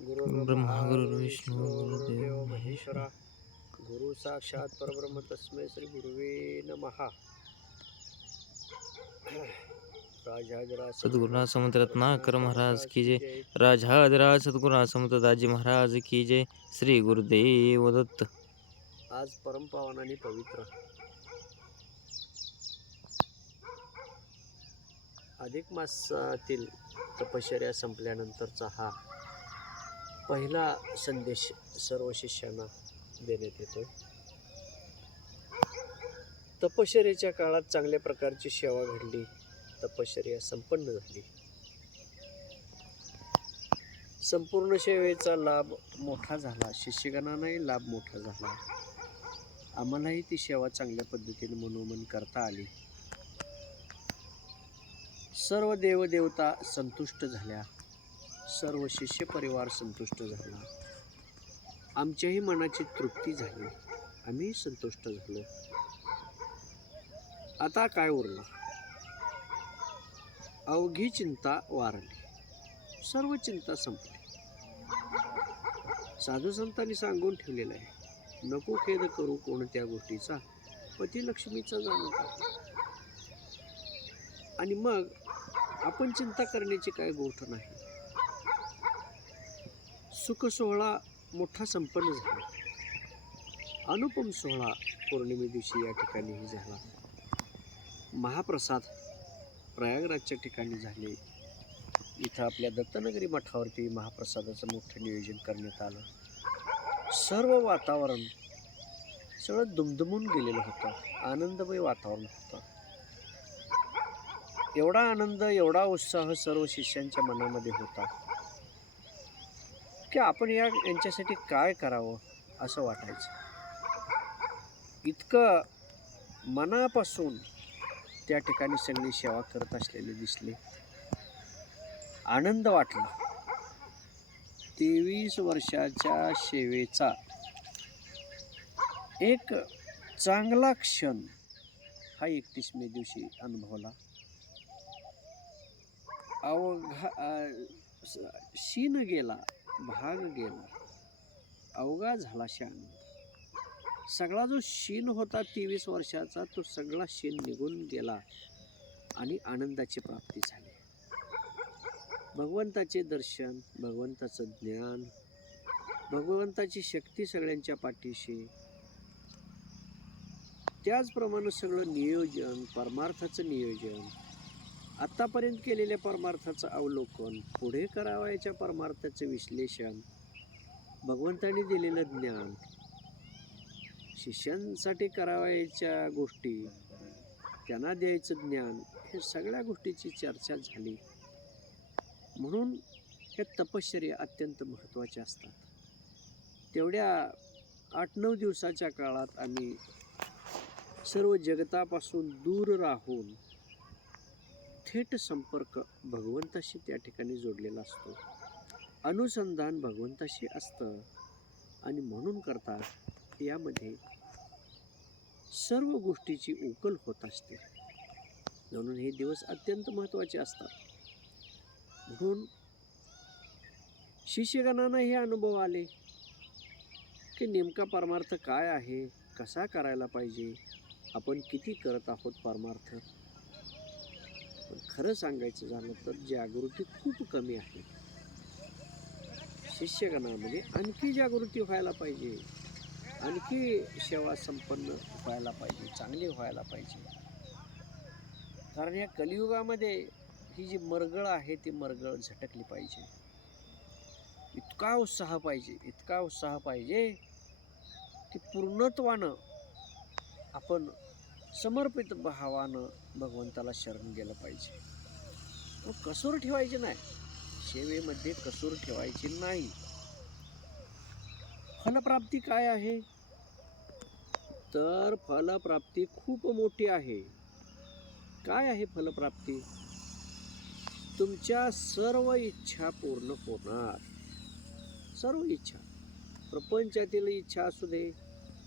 ब्रह्मा गुरुर्विष्णू गुरुदेव महेश्वरा. गुरु साक्षात परब्रह्म तस्मै श्री गुरुवे नमः. राजहाजराज सद्गुरुनाथ समर्थ रत्नाकर महाराज की जय. राजहाजराज सद्गुरुनाथ समर्थ दाजी महाराज की जय. श्री गुरुदेव दत्त. आज परमपावन आणि पवित्र अधिक मासातील तपश्चर्या संपल्यानंतरचा हा पहिला संदेश सर्व शिष्यांना देण्यात येतो. तपश्चर्येच्या काळात चांगल्या प्रकारची सेवा घडली. तपश्चर्या संपन्न झाली. संपूर्ण सेवेचा लाभ मोठा झाला. शिष्यगणांनाही लाभ मोठा झाला. आम्हालाही ती सेवा चांगल्या पद्धतीने मनोमन करता आली. सर्व देवदेवता संतुष्ट झाल्या. सर्व शिष्य परिवार संतुष्ट झाला. आमच्याही मनाची तृप्ती झाली. आम्ही संतुष्ट झालो. आता काय उरलं? अवघी चिंता वारली. सर्व चिंता संपली. साधू संतांनी सांगून ठेवलेलं आहे, नको खेद करू कोणत्या गोष्टीचा, पती लक्ष्मीचा जाणता. आणि मग आपण चिंता करण्याची काय गोष्ट नाही. सुख सोहळा मोठा संपन्न झाला. अनुपम सोहळा पौर्णिमे दिवशी या ठिकाणीही झाला. महाप्रसाद प्रयागराजच्या ठिकाणी झाले. इथं आपल्या दत्तनगरी मठावरती महाप्रसादाचं मोठं नियोजन करण्यात आलं. सर्व वातावरण सगळं दुमदुमून गेलेलं होतं. आनंदमय वातावरण होतं. एवढा आनंद, एवढा उत्साह सर्व शिष्यांच्या मनामध्ये होता की आपण यांच्यासाठी काय करावं असं वाटायचं. इतकं मनापासून त्या ठिकाणी सगळी सेवा करत असलेले दिसले. आनंद वाटला. 23 वर्षाच्या सेवेचा एक चांगला क्षण हा 31 मे दिवशी अनुभवला. शीन गेला, भाग गेला, अवघा झाला आनंद. सगळा जो शीन होता 23 वर्षाचा, तो सगळा शीन निघून गेला आणि आनंदाची प्राप्ती झाली. भगवंताचे दर्शन, भगवंताचं ज्ञान, भगवंताची शक्ती सगळ्यांच्या पाठीशी. त्याचप्रमाणे सगळं नियोजन, परमार्थाचं नियोजन, आत्तापर्यंत केलेल्या परमार्थाचं अवलोकन, पुढे करावयाच्या परमार्थाचं विश्लेषण, भगवंतांनी दिलेलं ज्ञान, शिष्यांसाठी करावयाच्या गोष्टी, त्यांना द्यायचं ज्ञान, हे सगळ्या गोष्टीची चर्चा झाली. म्हणून हे तपश्चर्या अत्यंत महत्त्वाचे असतात. तेवढ्या 8-9 दिवसाच्या काळात आम्ही सर्व जगतापासून दूर राहून थेट संपर्क भगवंताशी त्या ठिकाणी जोडलेला असतो. अनुसंधान भगवंताशी असतं. आणि म्हणून करता यामध्ये सर्व गोष्टीची उकल होत असते. म्हणून हे दिवस अत्यंत महत्त्वाचे असतात. म्हणून शिष्यगणांना हे अनुभव आले की नेमका परमार्थ काय आहे, कसा करायला पाहिजे, आपण किती करत आहोत परमार्थ. पण खरं सांगायचं झालं तर जागृती खूप कमी आहे. शिष्यगणामध्ये आणखी जागृती व्हायला पाहिजे. आणखी सेवा संपन्न व्हायला पाहिजे, चांगली व्हायला पाहिजे. कारण या कलियुगामध्ये ही जी मरगळ आहे ती मरगळ झटकली पाहिजे. इतका उत्साह पाहिजे, इतका उत्साह पाहिजे की पूर्णत्वानं आपण समर्पित भावानं भगवंताला शरण गेलं पाहिजे. कसूर ठेवायची नाही. सेवेमध्ये कसूर ठेवायची नाही. फलप्राप्ती काय आहे? तर फलप्राप्ती खूप मोठी आहे. काय आहे फलप्राप्ती? तुमच्या सर्व इच्छा पूर्ण होणार. सर्व इच्छा, प्रपंचातील इच्छा असू दे,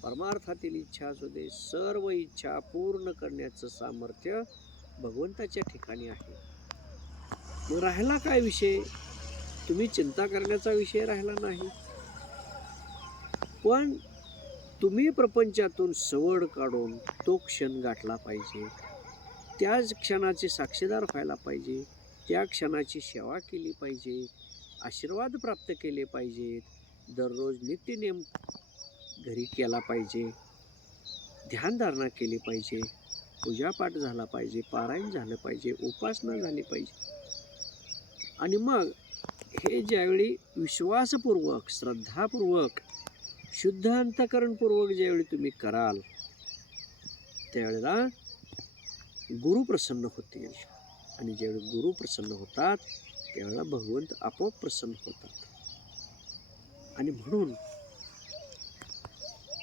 परमार्थातील इच्छा असू दे, सर्व इच्छा पूर्ण करण्याचं सामर्थ्य भगवंताच्या ठिकाणी आहे. मग राहिला काय विषय? तुम्ही चिंता करण्याचा विषय राहिला नाही. पण तुम्ही प्रपंचातून सवड काढून तो क्षण गाठला पाहिजे. त्याच क्षणाचे साक्षीदार व्हायला पाहिजे. त्या क्षणाची सेवा केली पाहिजे. आशीर्वाद प्राप्त केले पाहिजेत. दररोज नित्यनेम घरी केला पाहिजे. ध्यानधारणा केली पाहिजे. पूजापाठ झाला पाहिजे. पारायण झालं पाहिजे. उपासना झाली पाहिजे. आणि मग हे ज्यावेळी विश्वासपूर्वक, श्रद्धापूर्वक, शुद्ध अंतःकरणपूर्वक ज्यावेळी तुम्ही कराल, त्यावेळेला गुरु प्रसन्न होतील. आणि ज्यावेळी गुरु प्रसन्न होतात त्यावेळेला भगवंत आपोआप प्रसन्न होतात. आणि म्हणून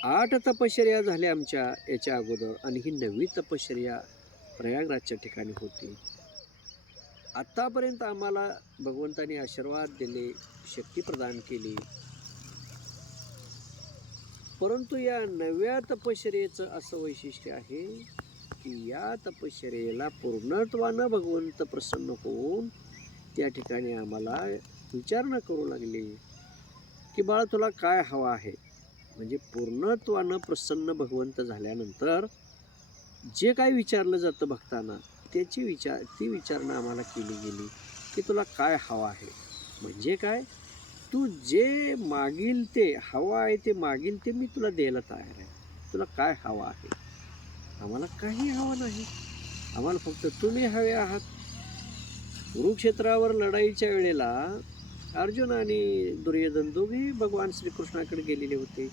8 तपश्चर्या झाल्या आमच्या याच्या अगोदर, आणि ही 9वी तपश्चर्या प्रयागराजच्या ठिकाणी होती. आत्तापर्यंत आम्हाला भगवंताने आशीर्वाद दिले, शक्ती प्रदान केली. परंतु या 9व्या तपश्चर्येचं असं वैशिष्ट्य आहे की या तपश्चर्येला पूर्णत्वानं भगवंत प्रसन्न होऊन त्या ठिकाणी आम्हाला विचारणा करू लागली की बाळा तुला काय हवं आहे. म्हणजे पूर्णत्वानं प्रसन्न भगवंत झाल्यानंतर जे काय विचारलं जातं भक्तांना ती विचारणा आम्हाला केली गेली की तुला काय हवं आहे. म्हणजे काय, तू जे मागील ते हवं आहे ते मागील ते मी तुला द्यायला तयार आहे. तुला काय हवं आहे. आम्हाला काही हवं नाही. आम्हाला फक्त तुम्ही हवे आहात. कुरुक्षेत्रावर लढाईच्या वेळेला अर्जुन आणि दुर्योधन दोघेही भगवान श्रीकृष्णाकडे गेलेले होते.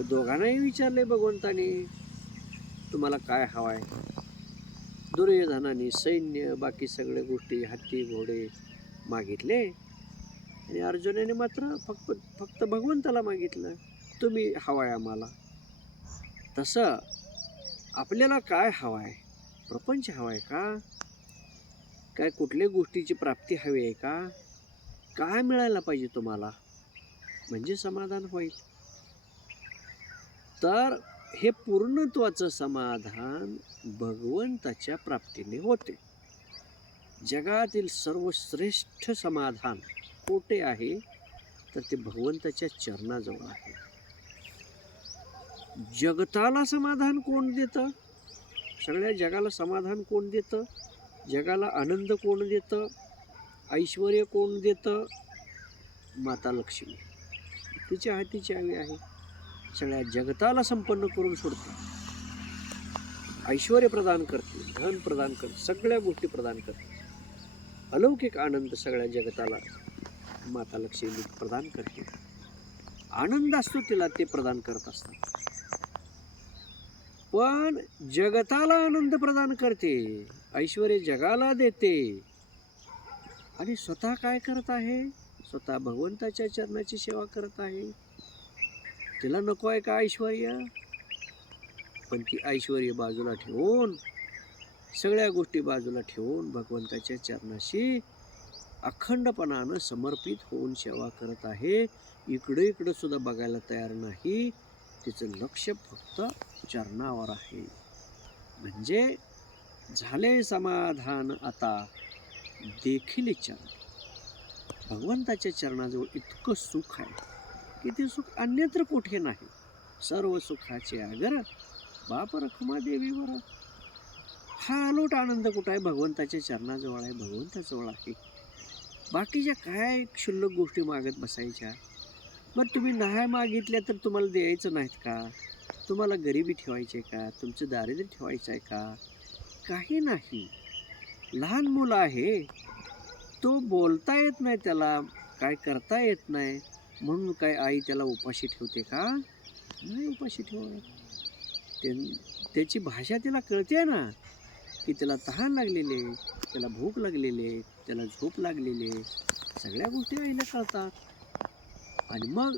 दोघांनाही विचारले भगवंताने तुम्हाला काय हवं आहे. दुर्योधनाने सैन्य बाकी सगळ्या गोष्टी हत्ती घोडे मागितले आणि अर्जुनाने मात्र फक्त भगवंताला मागितलं तुम्ही हवं आहे आम्हाला. तसं आपल्याला काय हवं आहे. प्रपंच हवा आहे का, काय कुठल्या गोष्टीची प्राप्ती हवी आहे का, काय मिळायला पाहिजे तुम्हाला म्हणजे समाधान होईल. तर हे पूर्णत्वाचं समाधान भगवंताच्या प्राप्तीने होते. जगातील सर्वश्रेष्ठ समाधान कुठे आहे तर ते भगवंताच्या चरणाजवळ आहे. जगताला समाधान कोण देतं, सगळ्या जगाला समाधान कोण देतं, जगाला आनंद कोण देतं, ऐश्वर कोण देतं, माता लक्ष्मी. तिच्या हाती चावी आहे. सगळ्या जगताला संपन्न करून सोडते. ऐश्वर प्रदान करते, धन प्रदान करते, सगळ्या गोष्टी प्रदान करते. अलौकिक आनंद सगळ्या जगताला माता लक्ष्मी प्रदान करते. आनंद असतो तिला ते प्रदान करत असतात. पण जगताला आनंद प्रदान करते, ऐश्वर्य जगाला देते. आणि स्वतः काय करत आहे, स्वतः भगवंताच्या चरणाची सेवा करत आहे. तिला नको आहे का ऐश्वर्य, पण ती ऐश्वर्य बाजूला ठेवून सगळ्या गोष्टी बाजूला ठेवून भगवंताच्या चरणाशी अखंडपणानं समर्पित होऊन सेवा करत आहे. इकडे सुद्धा बघायला तयार नाही. तिचं लक्ष फक्त चरणावर आहे. म्हणजे झाले समाधान आता देखील चरण. भगवंताच्या चरणाजवळ इतकं सुख आहे की ते सुख अन्यत्र कुठे नाही. सर्व सुखाचे आगर बाप रखुमा देवीवर. हा अलोट आनंद कुठं आहे, भगवंताच्या चरणाजवळ आहे, भगवंताजवळ आहे. बाकीच्या काय क्षुल्लक गोष्टी मागत बसायच्या. बरं तुम्ही नाही मागितल्या तर तुम्हाला द्यायचं नाहीत का, तुम्हाला गरिबी ठेवायची आहे का, तुमचं दारिद्र्य ठेवायचं आहे का, काही नाही. लहान मुलं आहे, तो बोलता येत नाही, त्याला काय करता येत नाही, म्हणून काय आई त्याला उपाशी ठेवते का, नाही उपाशी ठेवत. त्याची भाषा त्याला कळते ना की त्याला तहान लागलेले, त्याला भूक लागलेले, त्याला झोप लागलेले, सगळ्या गोष्टी आईला कळतात. आणि मग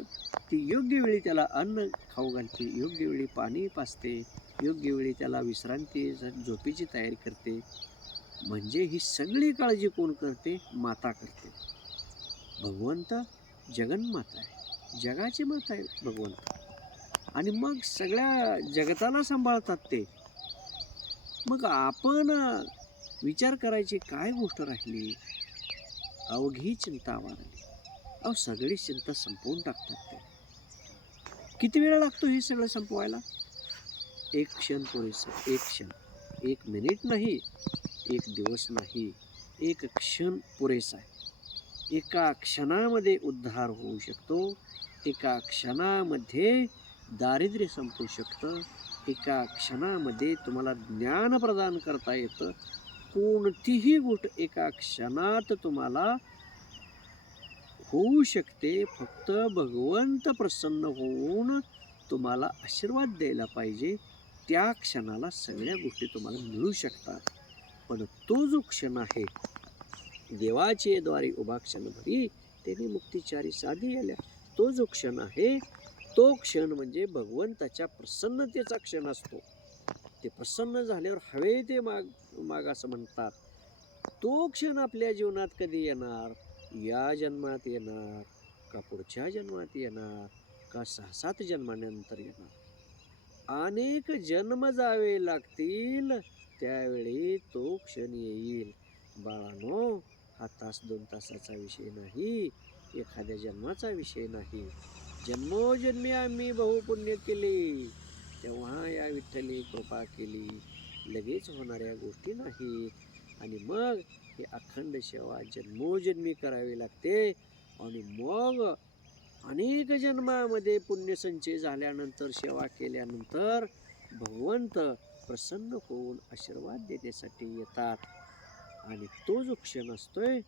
ती योग्य वेळी त्याला अन्न खाऊ घालते, योग्य वेळी पाणी पाजते, योग्य वेळी त्याला विश्रांती झोपेची तयारी करते. म्हणजे ही सगळी काळजी कोण करते, माता करते. भगवंत जगन्माता आहे, जगाची माता आहे भगवंत. आणि मग सगळ्या जगताला सांभाळतात ते. मग आपण विचार करायची काय गोष्ट राहिली, अवघी चिंता वारली. अहो सगळी चिंता संपवून टाकतात ते. किती वेळ लागतो हे सगळं संपवायला? एक क्षण पुरेसं. एक क्षण. 1 मिनिट नाही, 1 दिवस नाही, 1 क्षण पुरेसा आहे. एका क्षणामध्ये उद्धार होऊ शकतो. एका क्षणामध्ये दारिद्र्य संपू शकतं. एका क्षणामध्ये तुम्हाला ज्ञान प्रदान करता येतं. कोणतीही गोष्ट एका क्षणात तुम्हाला होऊ शकते. फक्त भगवंत प्रसन्न होऊन तुम्हाला आशीर्वाद द्यायला पाहिजे. त्या क्षणाला सगळ्या गोष्टी तुम्हाला मिळू शकतात. पण तो जो क्षण आहे, देवाचे द्वारे उभा क्षण भरी त्यांनी मुक्तिचारी साधी आल्या. तो जो क्षण आहे, तो क्षण म्हणजे भगवंताच्या प्रसन्नतेचा क्षण असतो. ते प्रसन्न झाल्यावर हवे ते माग असं म्हणतात. तो क्षण आपल्या जीवनात कधी येणार? या जन्मात येणार का पुढच्या जन्मात येणार का 6-7 जन्मानंतर येणार? अनेक जन्म जावे लागतील, त्यावेळी तो क्षण येईल. बाळांनो, हा तास 2 तासाचा विषय नाही, एखाद्या जन्माचा विषय नाही. जन्मोजन्मी आम्ही बहुपुण्य केले, तेव्हा या विठ्ठली कृपा केली. लगेच होणाऱ्या गोष्टी नाहीत. आणि मग ही अखंड सेवा जन्मोजन्मी करावी लागते. आणि मग अनेक जन्मामध्ये पुण्यसंचय झाल्यानंतर, सेवा केल्यानंतर भगवंत प्रसन्न होऊन आशीर्वाद देण्यासाठी येतात. आणि तो जो क्षण असतोय,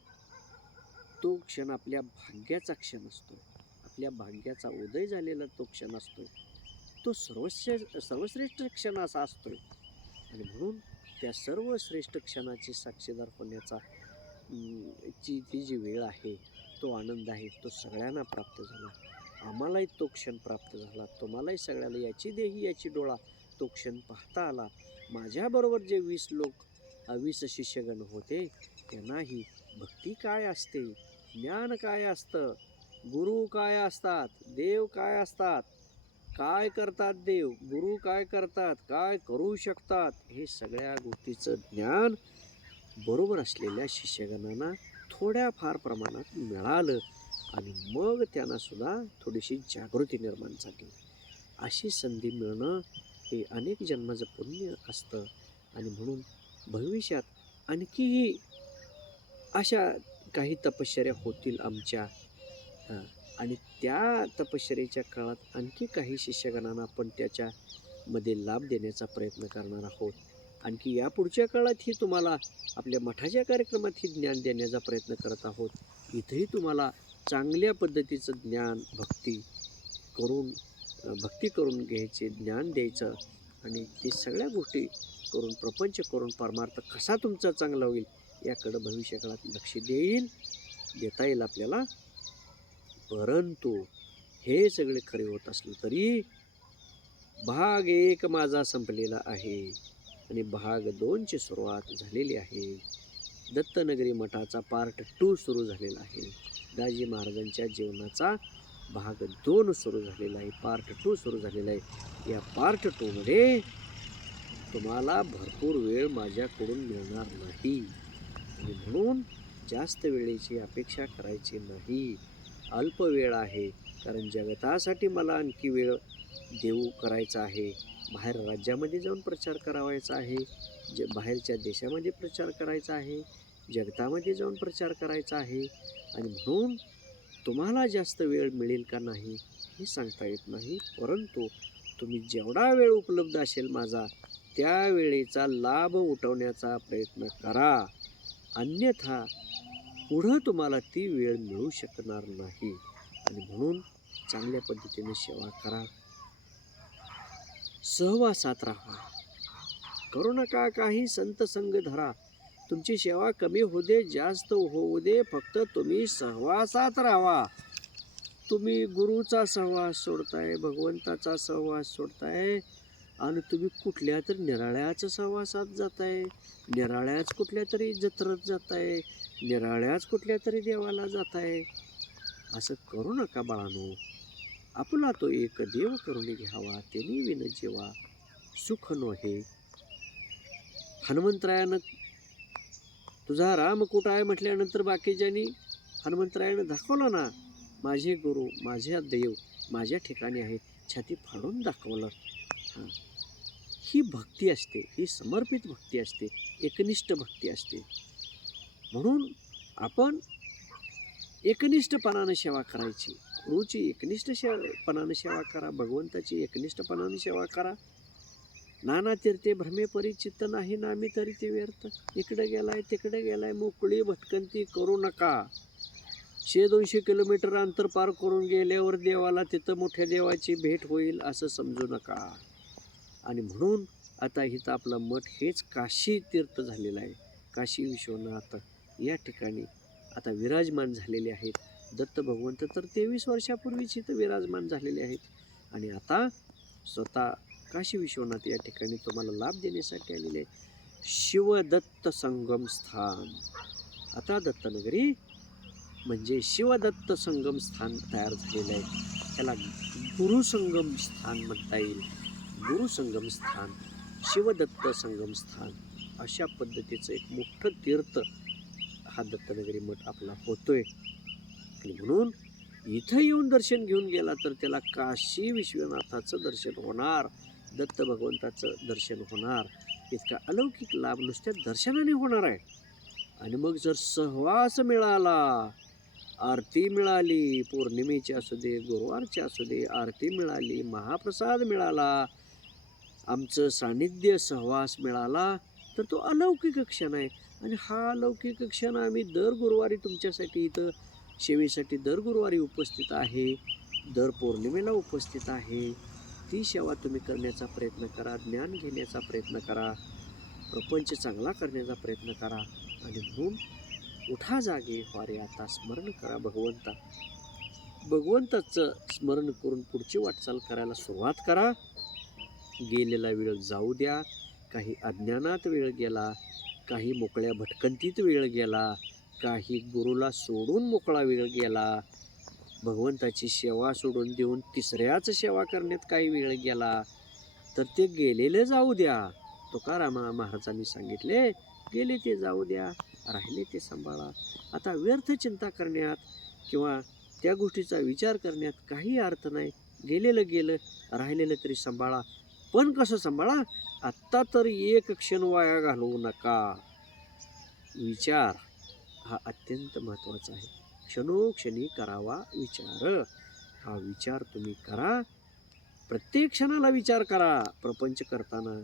तो क्षण आपल्या भाग्याचा क्षण असतो. आपल्या भाग्याचा उदय झालेला तो क्षण असतोय. तो सर्वश्रेष्ठ क्षण असा असतोय. आणि म्हणून त्या सर्वश्रेष्ठ क्षणाची साक्षीदार होण्याचा ती जी वेळ आहे, तो आनंद आहे, तो सगळ्यांना प्राप्त झाला. आम्हालाही तो क्षण प्राप्त झाला. तुम्हालाही सगळ्याला याची देही याची डोळा तो क्षण पाहता आला. माझ्याबरोबर जे 20 लोक 20 शिष्यगण होते, त्यांनाही भक्ती काय असते, ज्ञान काय असतं, गुरु काय असतात, देव काय असतात, काय करतात देव, गुरु काय करतात, काय करू शकतात, हे सगळ्या गोष्टीचं ज्ञान बरोबर असलेल्या शिष्यगणांना थोड्या फार प्रमाणात मिळालं. आणि मग त्यांना सुद्धा थोडीशी जागृती निर्माण झाली. अशी संधी मिळणं हे अनेक जन्माचं पुण्य असतं. आणि म्हणून भविष्यात आणखीही अशा काही तपश्चर्या होतील आमच्या. आणि त्या तपश्चर्येच्या काळात आणखी काही शिष्यगणांना आपण त्याच्यामध्ये लाभ देण्याचा प्रयत्न करणार आहोत. आणखी या पुढच्या काळातही तुम्हाला आपल्या मठाच्या कार्यक्रमातही ज्ञान देण्याचा प्रयत्न करत आहोत. इथेही तुम्हाला चांगल्या पद्धतीचं ज्ञान भक्ती करून घ्यायचे, ज्ञान द्यायचं. आणि ते सगळ्या गोष्टी करून प्रपंच करून परमार्थ कसा तुमचा चांगला होईल याकडं भविष्यकाळात लक्ष देता येईल आपल्याला. परंतु हे सगळे खरे होत असले तरी भाग 1 माझा संपलेला आहे आणि भाग 2ची सुरुवात झालेली आहे. दत्तनगरी मठाचा पार्ट 2 सुरू झालेला आहे. दाजी महाराजांच्या जीवनाचा भाग 2 सुरू झालेला आहे. पार्ट 2 सुरू झालेला आहे. या पार्ट 2 मध्ये तुम्हाला भरपूर वेळ माझ्याकडून मिळणार नाही. आणि म्हणून जास्त वेळेची अपेक्षा करायची नाही. अल्प वेळ आहे, कारण जगतासाठी मला आणखी वेळ देऊ करायचा आहे. बाहेर राज्यामध्ये जाऊन प्रचार करावायचा आहे, बाहेरच्या देशामध्ये प्रचार करायचा आहे, जगतामध्ये जाऊन प्रचार करायचा आहे. आणि म्हणून तुम्हाला जास्त वेळ मिळेल का नाही हे सांगता येत नाही. परंतु तुम्ही जेवढा वेळ उपलब्ध असेल माझा, त्या वेळेचा लाभ उठवण्याचा प्रयत्न करा. अन्यथा पुढं तुम्हाला ती वेळ मिळू शकणार नाही. आणि म्हणून चांगल्या पद्धतीने सेवा करा, सहवासात राहा, करू नका काही संत संग धरा. तुमची सेवा कमी होऊ दे, जास्त होऊ दे, फक्त तुम्ही सहवासात राहा. तुम्ही गुरुचा सहवास सोडताय, भगवंताचा सहवास सोडताय आणि तुम्ही कुठल्या तरी निराळ्याच सहवासात जाताय, निराळ्याच कुठल्या तरी जत्रेत जाताय, निराळ्याच कुठल्या तरी देवाला जाताय. असं करू नका बाळांनो. आपला तो एक देव करून घ्यावा, तेनी विन जेवा सुख नोहे. हनुमंतरायानं तुझा राम कुठं आहे म्हटल्यानंतर बाकीच्यांनी हनुमंतरायानं दाखवलं ना, माझे गुरु, माझ्या देव माझ्या ठिकाणी आहेत, छाती फाडून दाखवलं. हां, ही भक्ती असते, ही समर्पित भक्ती असते, एकनिष्ठ भक्ती असते. म्हणून आपण एकनिष्ठपणानं सेवा करायची. गुरुची एकनिष्ठपणानं सेवा करा, भगवंताची एकनिष्ठपणानं सेवा करा. नाना तीर्थे भ्रमे परिचित्त नाही नामी तरी ते व्यर्थ. इकडे गेलाय तिकडे गेलाय, मोकळी भटकंती करू नका. 100-200 किलोमीटर अंतर पार करून गेल्यावर देवाला तिथं मोठ्या देवाची भेट होईल असं समजू नका. आणि म्हणून आता इथं आपलं मठ हेच काशी तीर्थ झालेलं आहे. काशी विश्वनाथ या ठिकाणी आता विराजमान झालेले आहेत. दत्त भगवंत तर 23 वर्षापूर्वीच इथं विराजमान झालेले आहेत. आणि आता स्वतः काशी विश्वनाथ या ठिकाणी तुम्हाला लाभ देण्यासाठी आलेले आहे. शिवदत्त संगम स्थान. आता दत्तनगरी म्हणजे शिवदत्त संगम स्थान तयार झालेलं आहे. त्याला गुरुसंगम स्थान म्हणता येईल. गुरुसंगम स्थान, शिवदत्त संगम स्थान अशा पद्धतीचं एक मोठं तीर्थ हा दत्तनगरी मठ आपला होतोय. आणि म्हणून इथं येऊन दर्शन घेऊन गेला तर त्याला काशी विश्वनाथाचं दर्शन होणार, दत्त भगवंताचं दर्शन होणार. इतका अलौकिक लाभ नुसत्या दर्शनाने होणार आहे. आणि मग जर सहवास मिळाला, आरती मिळाली, पौर्णिमेची असू दे, गुरुवारची असू दे, आरती मिळाली, महाप्रसाद मिळाला, आमचं सान्निध्य सहवास मिळाला, तर तो अलौकिक क्षण आहे. आणि हा अलौकिक क्षण आम्ही दर गुरुवारी तुमच्यासाठी इथं सेवेसाठी दर गुरुवारी उपस्थित आहे, दर पौर्णिमेला उपस्थित आहे. ती सेवा तुम्ही करण्याचा प्रयत्न करा, ज्ञान घेण्याचा प्रयत्न करा, प्रपंच चांगला करण्याचा प्रयत्न करा. आणि म्हणून उठा जागे वारे आता, स्मरण करा भगवंताचं स्मरण करून पुढची वाटचाल करायला सुरुवात करा. गेलेला वेळ जाऊ द्या. काही अज्ञानात वेळ गेला, काही मोकळ्या भटकंतीत वेळ गेला, काही गुरुला सोडून मोकळा वेळ गेला, भगवंताची सेवा सोडून देऊन तिसऱ्याच सेवा करण्यात काही वेळ गेला, तर ते गेलेले जाऊ द्या. तुकाराम महाराजांनी सांगितले, गेले ते जाऊ द्या, राहिले ते सांभाळा. आता व्यर्थ चिंता करण्यात किंवा त्या गोष्टीचा विचार करण्यात काही अर्थ नाही. गेलेलं गेलं, राहिलेलं तरी सांभाळा. पण कसं सांभाळा? आत्ता तर एक क्षण वाया घालवू नका. विचार हा अत्यंत महत्त्वाचा आहे. क्षणोक्षणी करावा विचार. हा विचार तुम्ही करा. प्रत्येक क्षणाला विचार करा. प्रपंच करताना,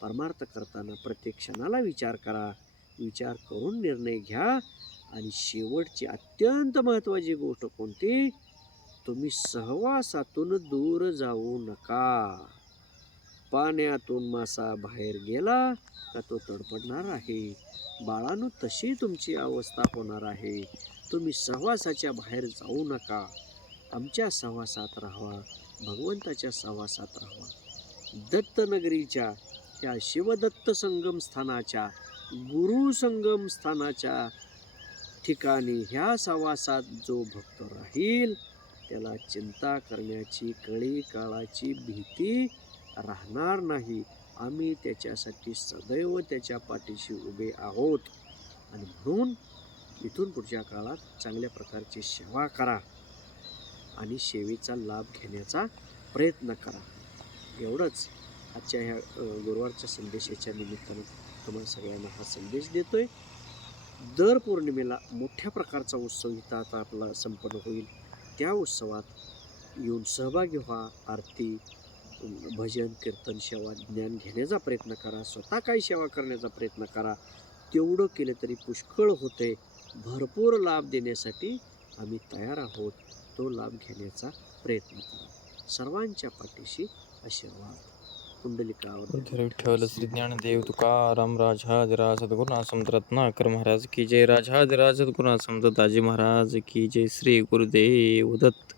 परमार्थ करताना प्रत्येक क्षणाला विचार करा. विचार करून निर्णय घ्या. आणि शेवटची अत्यंत महत्त्वाची गोष्ट कोणती? तुम्ही सहवासातून दूर जाऊ नका. पाण्यातून मासा बाहेर गेला का तो तडपडणार आहे. बाळांनो, तशी तुमची अवस्था होणार आहे. तुम्ही सहवासाच्या बाहेर जाऊ नका. आमच्या सहवासात राहावा, भगवंताच्या सहवासात राहावा. दत्तनगरीच्या त्या शिवदत्त संगम स्थानाच्या, गुरु संगम स्थानाच्या ठिकाणी ह्या सहवासात जो भक्त राहील त्याला चिंता करण्याची, कळी काळाची भीती राहणार नाही. आम्ही त्याच्यासाठी सदैव त्याच्या पाठीशी उभे आहोत. आणि म्हणून इथून पुढच्या काळात चांगल्या प्रकारची सेवा करा आणि सेवेचा लाभ घेण्याचा प्रयत्न करा. एवढंच आजच्या ह्या गुरुवारच्या संदेशाच्या निमित्तानं तुम्हाला सगळ्यांना हा संदेश देतोय. दर पौर्णिमेला मोठ्या प्रकारचा उत्सव इथं आता आपला संपन्न होईल. त्या उत्सवात येऊन सहभागी व्हा. आरती, भजन, कीर्तन, सेवा, ज्ञान घेण्याचा प्रयत्न करा. स्वतः काही सेवा करण्याचा प्रयत्न करा. तेवढं केलं तरी पुष्कळ होते. भरपूर लाभ देण्यासाठी आम्ही तयार आहोत. तो लाभ घेण्याचा प्रयत्न करा. सर्वांच्या पाठीशी आशीर्वाद. कुंडलिकावर विठ्ठल श्री ज्ञानदेव तुकाराम राजाधिराज सद्गुरुनाथ संत रत्नाकर महाराज की जय. राजाधिराज सद्गुरुनाथ संत दाजी महाराज की जय. श्री गुरुदेव दत्त.